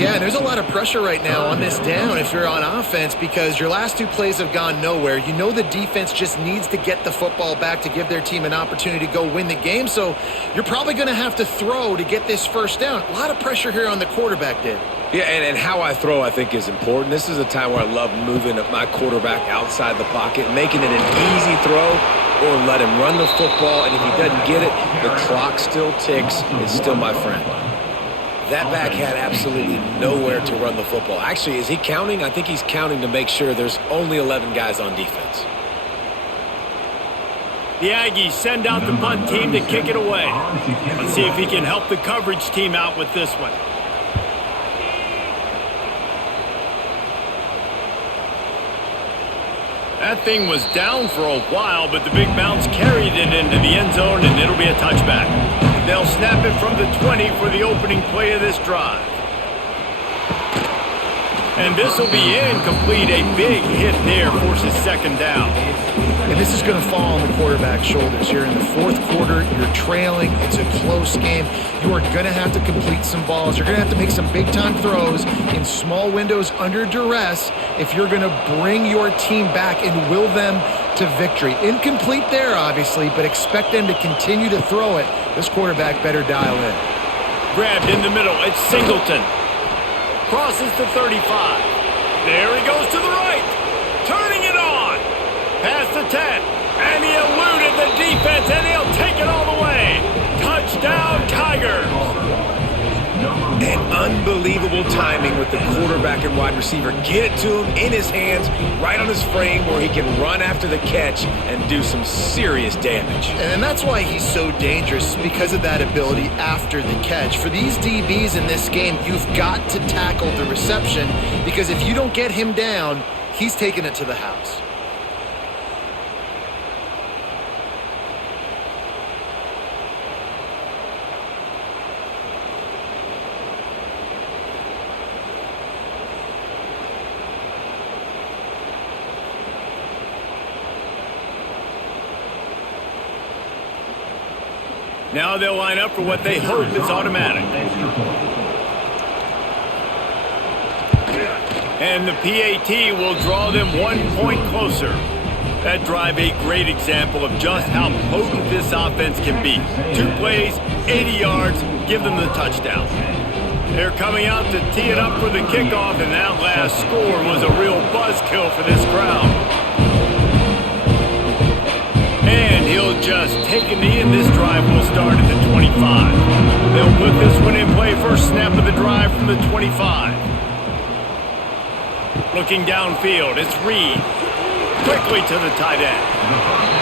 Yeah, there's a lot of pressure right now on this down if you're on offense because your last two plays have gone nowhere. You know the defense just needs to get the football back to give their team an opportunity to go win the game, so you're probably going to have to throw to get this first down. A lot of pressure here on the quarterback, Dave. Yeah, and how I throw, I think, is important. This is a time where I love moving my quarterback outside the pocket, making it an easy throw, or let him run the football, and if he doesn't get it, the clock still ticks. It's still my friend. That back had absolutely nowhere to run the football. Actually, is he counting? I think he's counting to make sure there's only 11 guys on defense. The Aggies send out the punt team to kick it away. Let's see if he can help the coverage team out with this one. That thing was down for a while, but the big bounce carried it into the end zone, and it'll be a touchback. They'll snap it from the 20 for the opening play of this drive. And this will be incomplete. A big hit there forces second down. And this is going to fall on the quarterback's shoulders. You're in the fourth quarter. You're trailing. It's a close game. You are going to have to complete some balls. You're going to have to make some big-time throws in small windows under duress if you're going to bring your team back and will them to victory. Incomplete there, obviously, but expect them to continue to throw it. This quarterback better dial in. Grabbed in the middle. It's Singleton. Crosses the 35. There he goes to the right. Turning it on. Past the 10. And he eluded the defense, and he'll take it all the way. Touchdown, Tigers. And unbelievable timing with the quarterback and wide receiver. Get it to him in his hands, right on his frame where he can run after the catch and do some serious damage. And that's why he's so dangerous, because of that ability after the catch. For these DBs in this game, you've got to tackle the reception, because if you don't get him down, he's taking it to the house. Now they'll line up for what they hope is automatic. And the PAT will draw them 1 point closer. That drive a great example of just how potent this offense can be. 2 plays, 80 yards, give them the touchdown. They're coming out to tee it up for the kickoff, and that last score was a real buzzkill for this crowd. And he'll just take a knee, and this drive will start at the 25. They'll put this one in play, first snap of the drive from the 25. Looking downfield, it's Reed. Quickly to the tight end.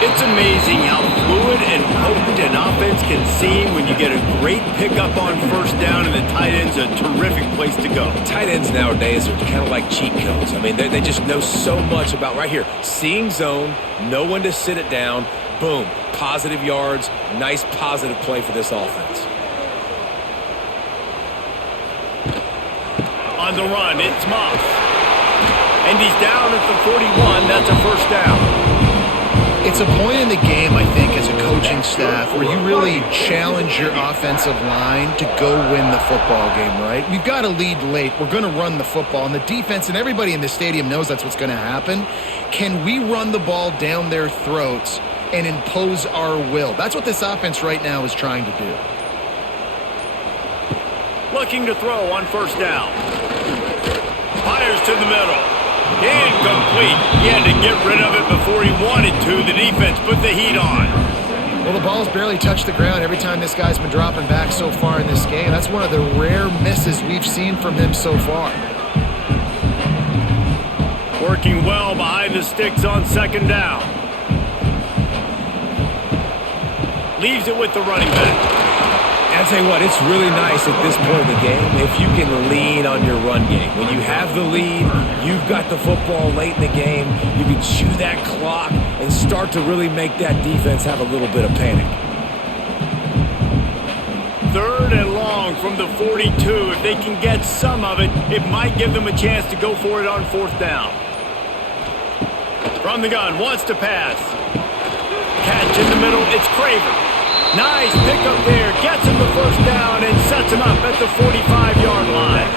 It's amazing how fluid and potent an offense can seem when you get a great pickup on first down, and the tight end's a terrific place to go. Tight ends nowadays are kind of like cheat codes. I mean, they just know so much about, right here, seeing zone, know when to sit it down, boom, positive yards, nice positive play for this offense. On the run, it's Moss. And he's down at the 41. That's a first down. It's a point in the game, I think, as a coaching staff where you really challenge your offensive line to go win the football game, right? We've got to lead late. We're going to run the football. And the defense and everybody in the stadium knows that's what's going to happen. Can we run the ball down their throats and impose our will? That's what this offense right now is trying to do. Looking to throw on first down. Fires to the middle. Incomplete. He had to get rid of it before he wanted to. The defense put the heat on. Well, the ball's barely touched the ground every time this guy's been dropping back so far in this game. That's one of the rare misses we've seen from him so far. Working well behind the sticks on second down. Leaves it with the running back. I'll tell you what, it's really nice at this point in the game if you can lean on your run game. When you have the lead, you've got the football late in the game, you can chew that clock and start to really make that defense have a little bit of panic. Third and long from the 42. If they can get some of it, it might give them a chance to go for it on fourth down. From the gun, wants to pass. Catch in the middle, it's Craver. Nice pickup there, gets him the first down and sets him up at the 45-yard line.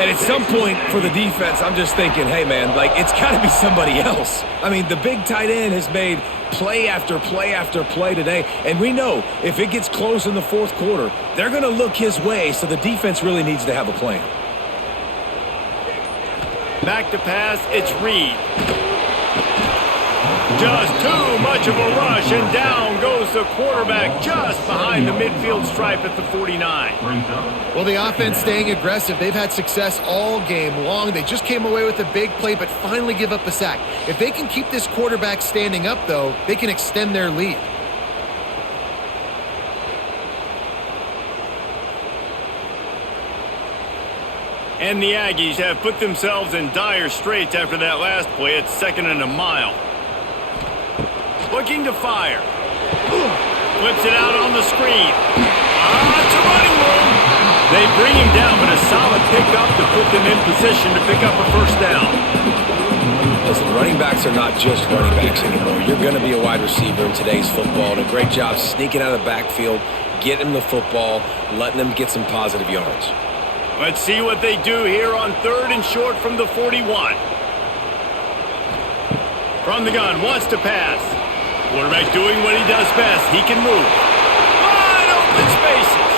And at some point for the defense, I'm just thinking, hey, man, like, it's got to be somebody else. I mean, the big tight end has made play after play after play today, and we know if it gets close in the fourth quarter, they're going to look his way, so the defense really needs to have a plan. Back to pass, it's Reed. Just too much of a rush, and down goes the quarterback just behind the midfield stripe at the 49. Well, the offense staying aggressive. They've had success all game long. They just came away with a big play, but finally give up a sack. If they can keep this quarterback standing up, though, they can extend their lead. And the Aggies have put themselves in dire straits after that last play. It's 2nd and a mile. Looking to fire. Flips it out on the screen. It's a running room. They bring him down, but a solid pickup to put them in position to pick up a first down. Listen, running backs are not just running backs anymore. You're going to be a wide receiver in today's football. And a great job sneaking out of the backfield, getting the football, letting them get some positive yards. Let's see what they do here on 3rd and short from the 41. From the gun, wants to pass. Quarterback doing what he does best. He can move. Wide open spaces.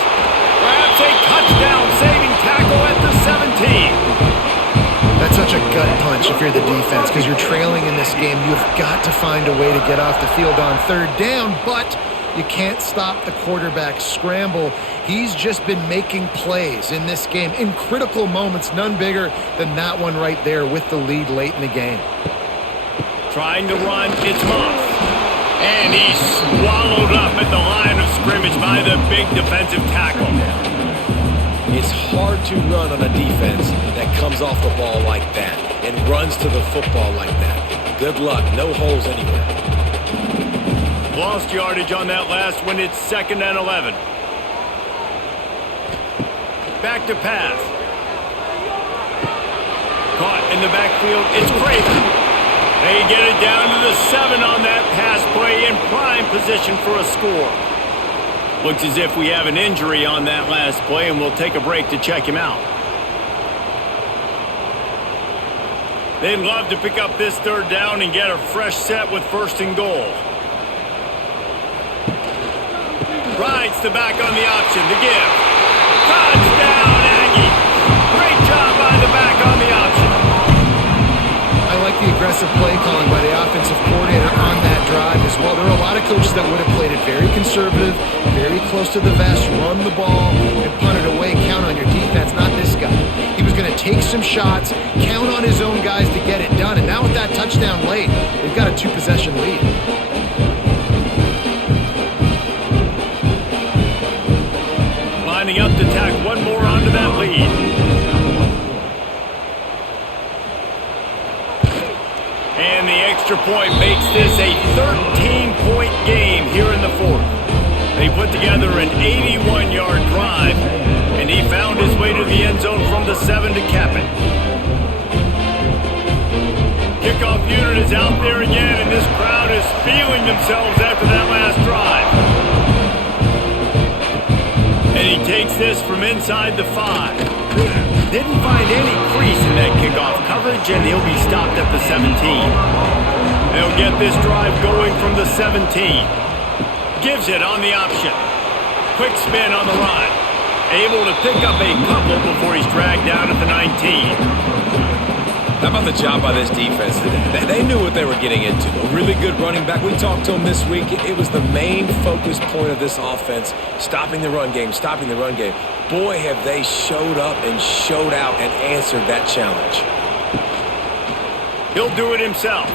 Perhaps a touchdown-saving tackle at the 17. That's such a gut punch if you're the defense because you're trailing in this game. You've got to find a way to get off the field on 3rd down, but you can't stop the quarterback's scramble. He's just been making plays in this game in critical moments, none bigger than that one right there with the lead late in the game. Trying to run, it's Moss. And he's swallowed up at the line of scrimmage by the big defensive tackle. It's hard to run on a defense that comes off the ball like that and runs to the football like that. Good luck. No holes anywhere. Lost yardage on that last one. It's 2nd and 11. Back to pass. Caught in the backfield. It's Craven. They get it down to the 7 on that pass play in prime position for a score. Looks as if we have an injury on that last play, and we'll take a break to check him out. They'd love to pick up this 3rd down and get a fresh set with 1st and goal. Rides the back on the option to give. Touchdown, Aggie! Great job by the back on the option. I like the aggressive play calling by the offensive coordinator on that drive as well. There are a lot of coaches that would have played it very conservative, very close to the vest, run the ball, and punt it away. Count on your defense, not this guy. He was going to take some shots, count on his own guys to get it done. And now with that touchdown late, they've got a 2-possession lead. Lining up to tack one more onto that lead. And the extra point makes this a 13-point game here in the 4th. They put together an 81-yard drive, and he found his way to the end zone from the 7 to cap it. Kickoff unit is out there again, and this crowd is feeling themselves after that last drive. And he takes this from inside the 5. Didn't find any crease in that kickoff coverage, and he'll be stopped at the 17. They'll get this drive going from the 17. Gives it on the option. Quick spin on the run. Able to pick up a couple before he's dragged down at the 19. How about the job by this defense today? They knew what they were getting into. A really good running back. We talked to him this week. It was the main focus point of this offense, stopping the run game, stopping the run game. Boy, have they showed up and showed out and answered that challenge. He'll do it himself.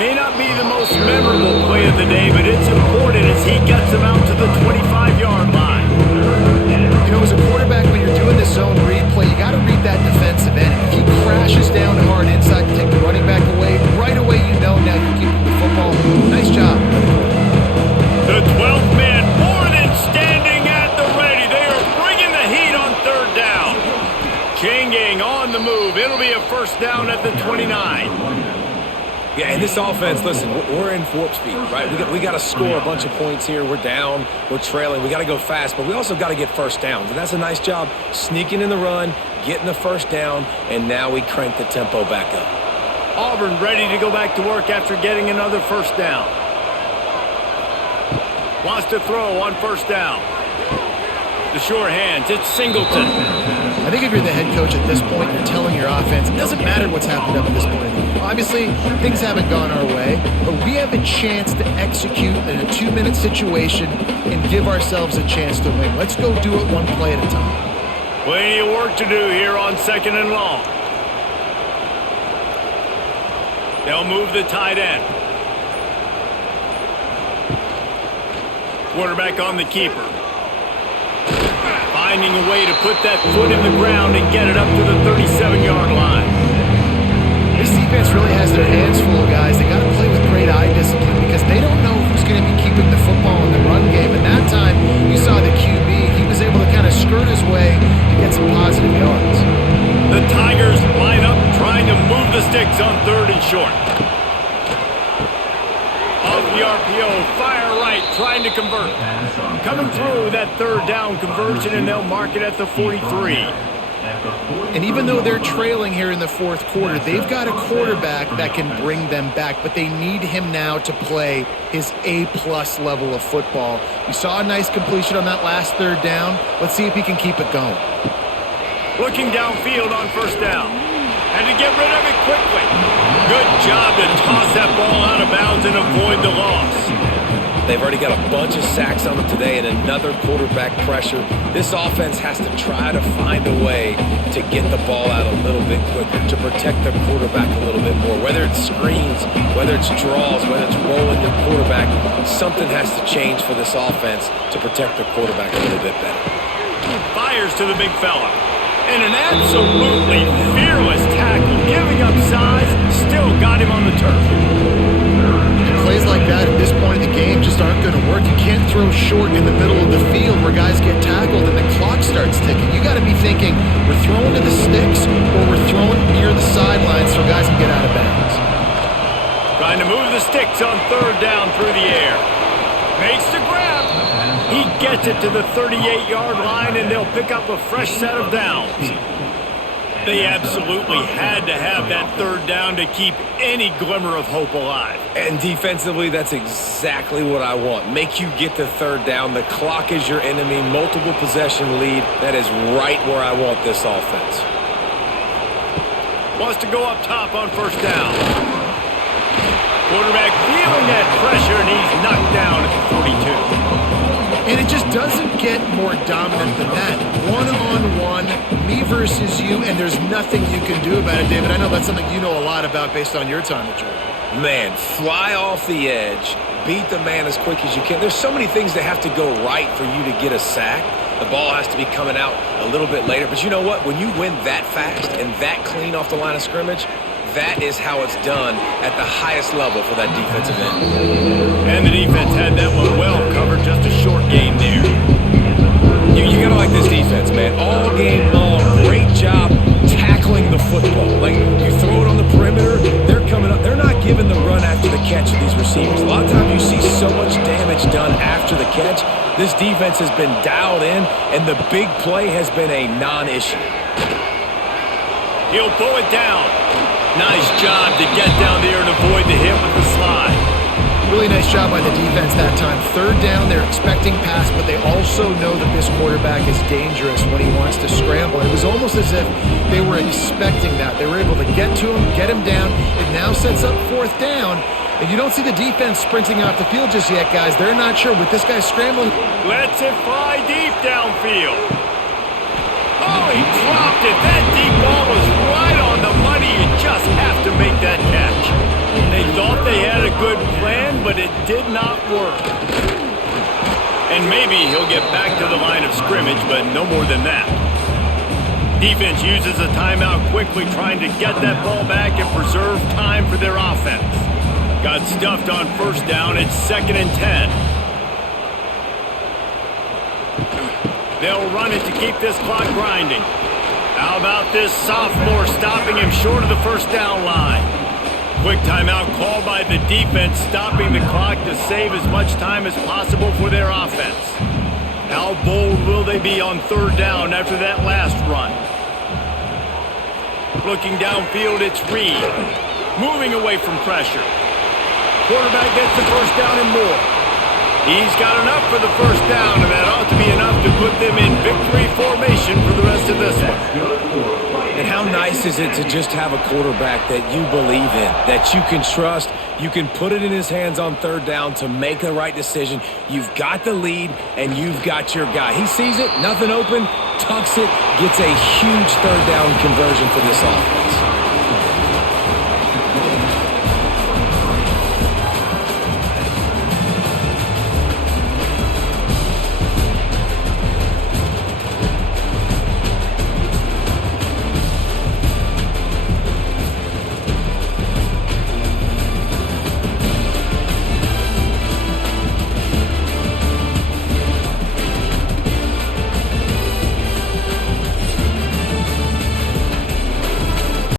May not be the most memorable play of the day, but it's important as he gets him out to the 25-yard line. You know, as a quarterback, when you're doing this zone read play, you got to read that defensive end. If he crashes down hard inside to take the running back away, right away you know now you're keeping the football. Nice job. The 12th man more than standing at the ready. They are bringing the heat on third down. Changing on the move. It'll be a first down at the 29. Yeah, and this offense, listen, we're in warp speed, right? We got to score a bunch of points here. We're down. We're trailing. We got to go fast, but we also got to get first downs. And that's a nice job sneaking in the run, getting the first down, and now we crank the tempo back up. Auburn ready to go back to work after getting another first down. Wants to throw on first down. The sure hands, it's Singleton. I think if you're the head coach at this point, you're telling your offense, it doesn't matter what's happened up at this point. Obviously, things haven't gone our way, but we have a chance to execute in a 2-minute situation and give ourselves a chance to win. Let's go do it one play at a time. Plenty of work to do here on 2nd and long. They'll move the tight end. Quarterback on the keeper. Finding a way to put that foot in the ground and get it up to the 37-yard line. This defense really has their hands full, guys. They got to play with great eye discipline because they don't know who's going to be keeping the football in the run game. And that time, you saw the QB. He was able to kind of skirt his way to get some positive yards. The Tigers line up trying to move the sticks on 3rd and short. Off the RPO, fire right, trying to convert. Coming through that 3rd down conversion, and they'll mark it at the 43. And even though they're trailing here in the 4th quarter, they've got a quarterback that can bring them back, but they need him now to play his A-plus level of football. We saw a nice completion on that last 3rd down. Let's see if he can keep it going. Looking downfield on first down. And to get rid of it quickly. Good job to toss that ball out of bounds and avoid the loss. They've already got a bunch of sacks on them today and another quarterback pressure. This offense has to try to find a way to get the ball out a little bit quicker, to protect their quarterback a little bit more. Whether it's screens, whether it's draws, whether it's rolling your quarterback, something has to change for this offense to protect their quarterback a little bit better. Fires to the big fella. And an absolutely fearless tackle, giving up size, still got him on the turf. Plays like that at this point in the game just aren't going to work. You can't throw short in the middle of the field where guys get tackled and the clock starts ticking. You got to be thinking we're throwing to the sticks or we're throwing near the sidelines so guys can get out of bounds. Trying to move the sticks on 3rd down through the air. Makes the grab. He gets it to the 38-yard line, and they'll pick up a fresh set of downs. They absolutely had to have that 3rd down to keep any glimmer of hope alive. And defensively, that's exactly what I want. Make you get to 3rd down. The clock is your enemy. Multiple possession lead. That is right where I want this offense. Wants to go up top on first down. Quarterback feeling that pressure, and he's knocked down at the 42. And it just doesn't get more dominant than that. One-on-one, me versus you, and there's nothing you can do about it, David. I know that's something you know a lot about based on your time at Georgia. Man, fly off the edge, beat the man as quick as you can. There's so many things that have to go right for you to get a sack. The ball has to be coming out a little bit later. But you know what? When you win that fast and that clean off the line of scrimmage, that is how it's done at the highest level for that defensive end. And the defense had that one well covered, just a short gain there. You gotta like this defense, man. All game long, great job tackling the football. Like, you throw it on the This defense has been dialed in, and the big play has been a non-issue. He'll pull it down. Nice job to get down there and avoid the hit with the slide. Really nice job by the defense that time. Third down, they're expecting pass, but they also know that this quarterback is dangerous when he wants to scramble. It was almost as if they were expecting that. They were able to get to him, get him down. It now sets up fourth down, and you don't see the defense sprinting off the field just yet, guys. They're not sure with this guy scrambling. Lets it fly deep downfield. Oh, he dropped it. That deep ball was right on the money. You just have to make that catch. They thought they had a good plan, but it did not work. And maybe he'll get back to the line of scrimmage, but no more than that. Defense uses a timeout quickly, trying to get that ball back and preserve time for their offense. Got stuffed on first down. It's 2nd and 10. They'll run it to keep this clock grinding. How about this sophomore stopping him short of the first down line? Quick timeout called by the defense, stopping the clock to save as much time as possible for their offense. How bold will they be on third down after that last run? Looking downfield, it's Reed. Moving away from pressure. Quarterback gets the first down and more. He's got enough for the first down, and that ought to be enough to put them in victory formation for the rest of this one. And how nice is it to just have a quarterback that you believe in, that you can trust, you can put it in his hands on third down to make the right decision. You've got the lead, and you've got your guy. He sees it, nothing open, tucks it, gets a huge third down conversion for this offense.